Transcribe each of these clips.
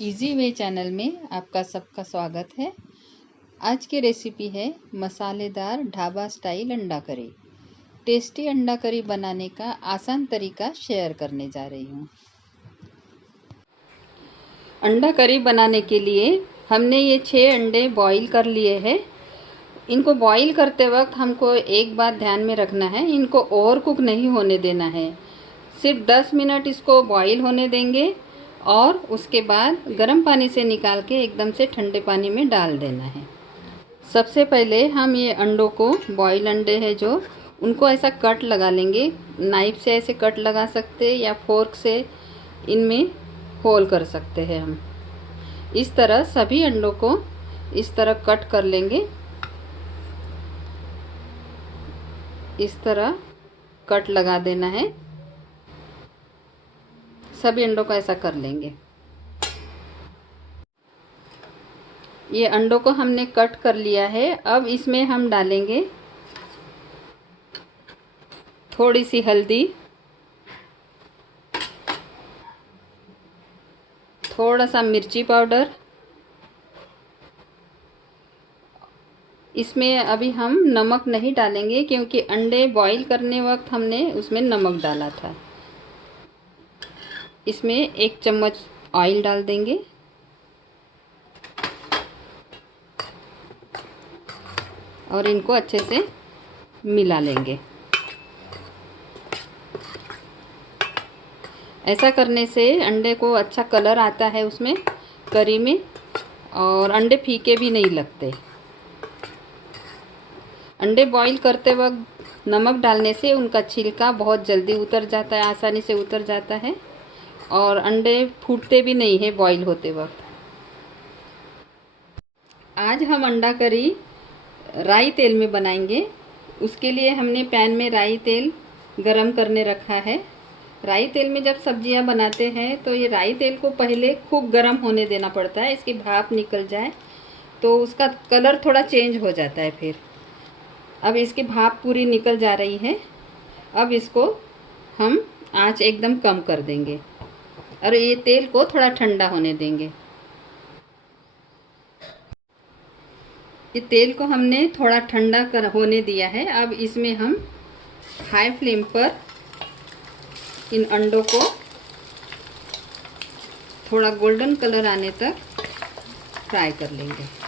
Easy way channel में आपका सबका स्वागत है। आज की रेसिपी है मसालेदार ढाबा स्टाइल अंडा करी। टेस्टी अंडा करी बनाने का आसान तरीका शेयर करने जा रही हूँ। अंडा करी बनाने के लिए हमने ये 6 अंडे बॉईल कर लिए हैं। इनको बॉईल करते वक्त हमको एक बात ध्यान में रखना है, इनको ओवर कुक नहीं होने देना है। सिर्फ 10 मिनट इसको बॉईल होने देंगे और उसके बाद गर्म पानी से निकाल के एकदम से ठंडे पानी में डाल देना है। सबसे पहले हम ये अंडों को, बॉयल अंडे हैं जो, उनको ऐसा कट लगा लेंगे। नाइफ से ऐसे कट लगा सकते या फोर्क से इनमें होल कर सकते हैं हम। इस तरह सभी अंडों को इस तरह कट कर लेंगे। इस तरह कट लगा देना है। सभी अंडों को ऐसा कर लेंगे। ये अंडों को हमने कट कर लिया है। अब इसमें हम डालेंगे थोड़ी सी हल्दी, थोड़ा सा मिर्ची पाउडर। इसमें अभी हम नमक नहीं डालेंगे क्योंकि अंडे बॉईल करने वक्त हमने उसमें नमक डाला था। इसमें 1 चम्मच ऑयल डाल देंगे और इनको अच्छे से मिला लेंगे। ऐसा करने से अंडे को अच्छा कलर आता है उसमें, करी में, और अंडे फीके भी नहीं लगते। अंडे बॉईल करते वक्त नमक डालने से उनका छिलका बहुत जल्दी उतर जाता है, आसानी से उतर जाता है और अंडे फूटते भी नहीं है बॉईल होते वक्त। आज हम अंडा करी राई तेल में बनाएंगे। उसके लिए हमने पैन में राई तेल गरम करने रखा है। राई तेल में जब सब्जियां बनाते हैं तो ये राई तेल को पहले खूब गरम होने देना पड़ता है, इसकी भाप निकल जाए तो उसका कलर थोड़ा चेंज हो जाता है। फिर अब इसकी भाप पूरी निकल जा रही है। अब इसको हम आंच एकदम कम कर देंगे और ये तेल को थोड़ा ठंडा होने देंगे। ये तेल को हमने थोड़ा ठंडा होने दिया है। अब इसमें हम हाई फ्लेम पर इन अंडों को थोड़ा गोल्डन कलर आने तक फ्राई कर लेंगे।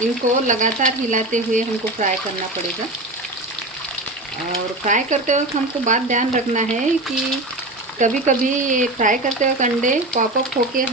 इनको लगातार हिलाते हुए हमको फ्राई करना पड़ेगा। और फ्राई करते वक्त हमको बात ध्यान रखना है कि कभी कभी फ्राई करते वक्त अंडे पॉपअप होके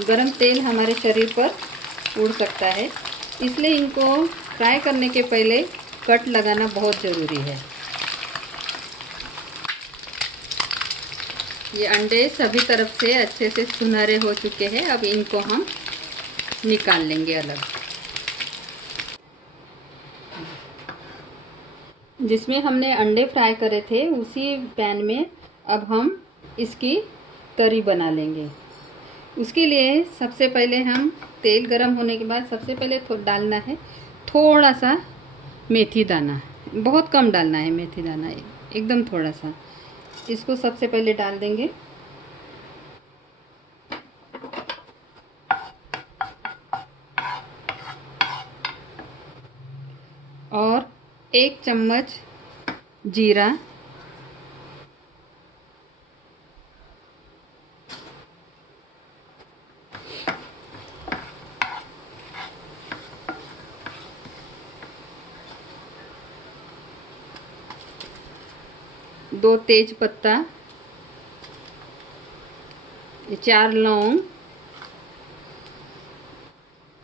गरम तेल हमारे शरीर पर उड़ सकता है, इसलिए इनको फ्राई करने के पहले कट लगाना बहुत ज़रूरी है। ये अंडे सभी तरफ से अच्छे से सुनहरे हो चुके हैं। अब इनको हम निकाल लेंगे अलग। जिसमें हमने अंडे फ्राई करे थे उसी पैन में अब हम इसकी तरी बना लेंगे। उसके लिए सबसे पहले हम तेल गरम होने के बाद सबसे पहले डालना है थोड़ा सा मेथी दाना। बहुत कम डालना है मेथी दाना, एकदम थोड़ा सा। इसको सबसे पहले डाल देंगे। और 1 चम्मच जीरा, 2 तेज पत्ता, 4 लौंग,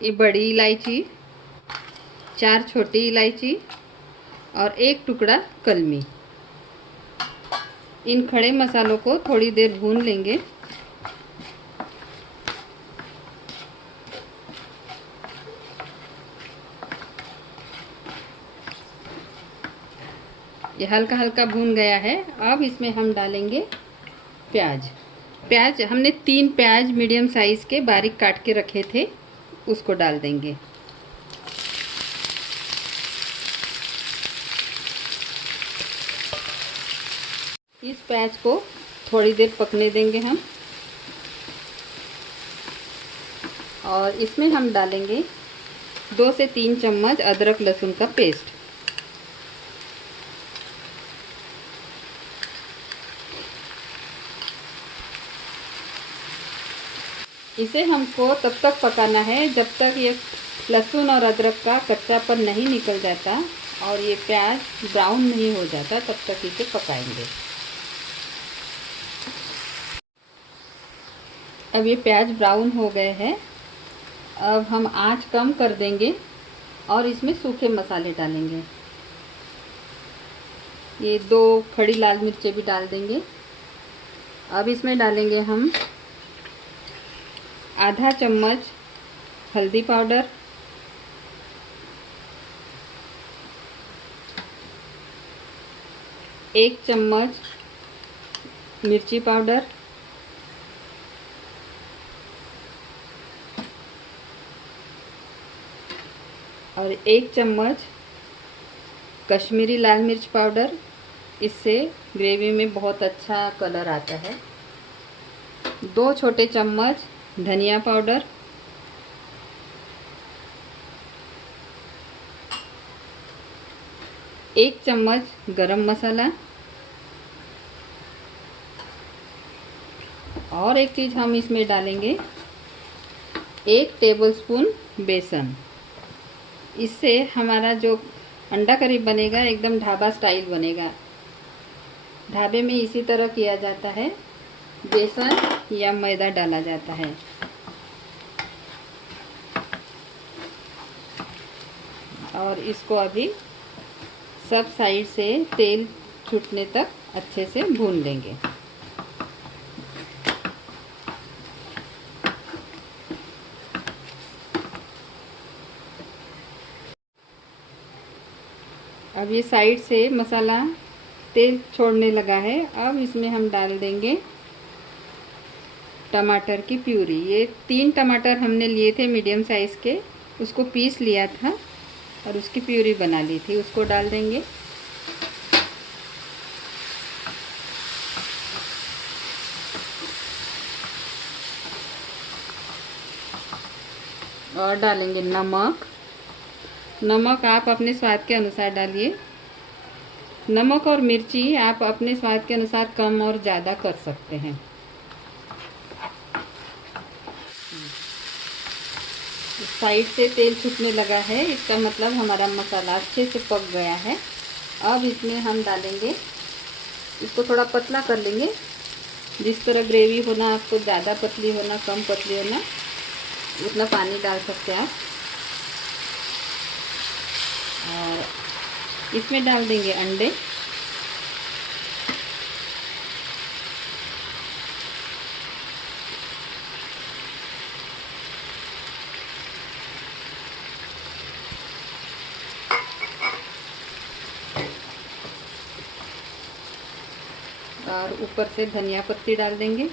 ये बड़ी इलायची, 4 छोटी इलायची और 1 टुकड़ा कलमी। इन खड़े मसालों को थोड़ी देर भून लेंगे। ये हल्का हल्का भून गया है। अब इसमें हम डालेंगे प्याज। हमने 3 प्याज मीडियम साइज़ के बारीक काट के रखे थे, उसको डाल देंगे। इस प्याज को थोड़ी देर पकने देंगे हम, और इसमें हम डालेंगे 2 से 3 चम्मच अदरक लहसुन का पेस्ट। इसे हमको तब तक पकाना है जब तक ये लहसुन और अदरक का कच्चापन नहीं निकल जाता और ये प्याज ब्राउन नहीं हो जाता, तब तक इसे पकाएंगे। अब ये प्याज ब्राउन हो गए हैं। अब हम आंच कम कर देंगे और इसमें सूखे मसाले डालेंगे। ये 2 खड़ी लाल मिर्चें भी डाल देंगे। अब इसमें डालेंगे हम आधा चम्मच हल्दी पाउडर, 1 चम्मच मिर्ची पाउडर, और 1 चम्मच कश्मीरी लाल मिर्च पाउडर। इससे ग्रेवी में बहुत अच्छा कलर आता है। 2 छोटे चम्मच धनिया पाउडर, 1 चम्मच गरम मसाला, और एक चीज़ हम इसमें डालेंगे 1 टेबलस्पून बेसन। इससे हमारा जो अंडा करी बनेगा एकदम ढाबा स्टाइल बनेगा। ढाबे में इसी तरह किया जाता है, बेसन या मैदा डाला जाता है। और इसको अभी सब साइड से तेल छूटने तक अच्छे से भून लेंगे। अब ये साइड से मसाला तेल छोड़ने लगा है। अब इसमें हम डाल देंगे टमाटर की प्यूरी। ये 3 टमाटर हमने लिए थे मीडियम साइज़ के, उसको पीस लिया था और उसकी प्यूरी बना ली थी, उसको डाल देंगे। और डालेंगे नमक। नमक आप अपने स्वाद के अनुसार डालिए। नमक और मिर्ची आप अपने स्वाद के अनुसार कम और ज़्यादा कर सकते हैं। साइड से तेल छूटने लगा है, इसका मतलब हमारा मसाला अच्छे से पक गया है। अब इसमें हम डालेंगे, इसको थोड़ा पतला कर लेंगे। जिस तरह ग्रेवी होना, आपको ज़्यादा पतली होना कम पतली होना, उतना पानी डाल सकते हैं आप। और इसमें डाल देंगे अंडे। और ऊपर से धनिया पत्ती डाल देंगे।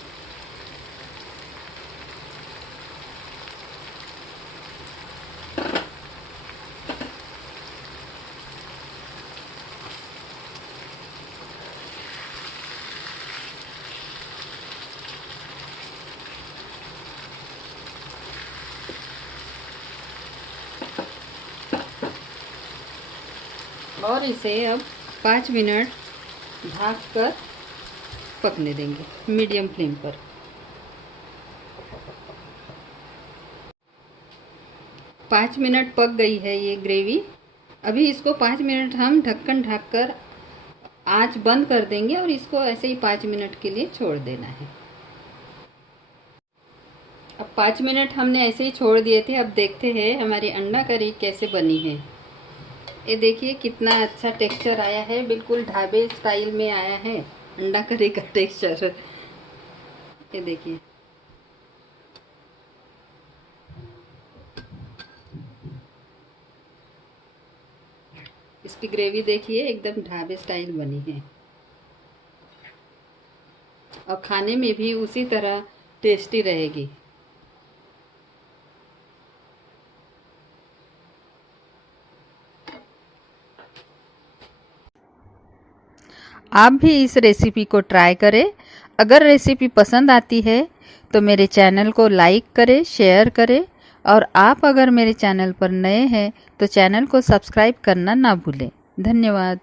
और इसे अब 5 मिनट ढक कर पकने देंगे मीडियम फ्लेम पर। 5 मिनट पक गई है ये ग्रेवी। अभी इसको 5 मिनट हम ढक्कन ढककर आंच बंद कर देंगे और इसको ऐसे ही 5 मिनट के लिए छोड़ देना है। अब 5 मिनट हमने ऐसे ही छोड़ दिए थे। अब देखते हैं हमारी अंडा करी कैसे बनी है। ये देखिए कितना अच्छा टेक्सचर आया है, बिल्कुल ढाबे स्टाइल में आया है अंडा करी का टेक्सचर। ये देखिए, इसकी ग्रेवी देखिए एकदम ढाबे स्टाइल बनी है और खाने में भी उसी तरह टेस्टी रहेगी। आप भी इस रेसिपी को ट्राई करें। अगर रेसिपी पसंद आती है तो मेरे चैनल को लाइक करें, शेयर करें और आप अगर मेरे चैनल पर नए हैं तो चैनल को सब्सक्राइब करना ना भूलें। धन्यवाद।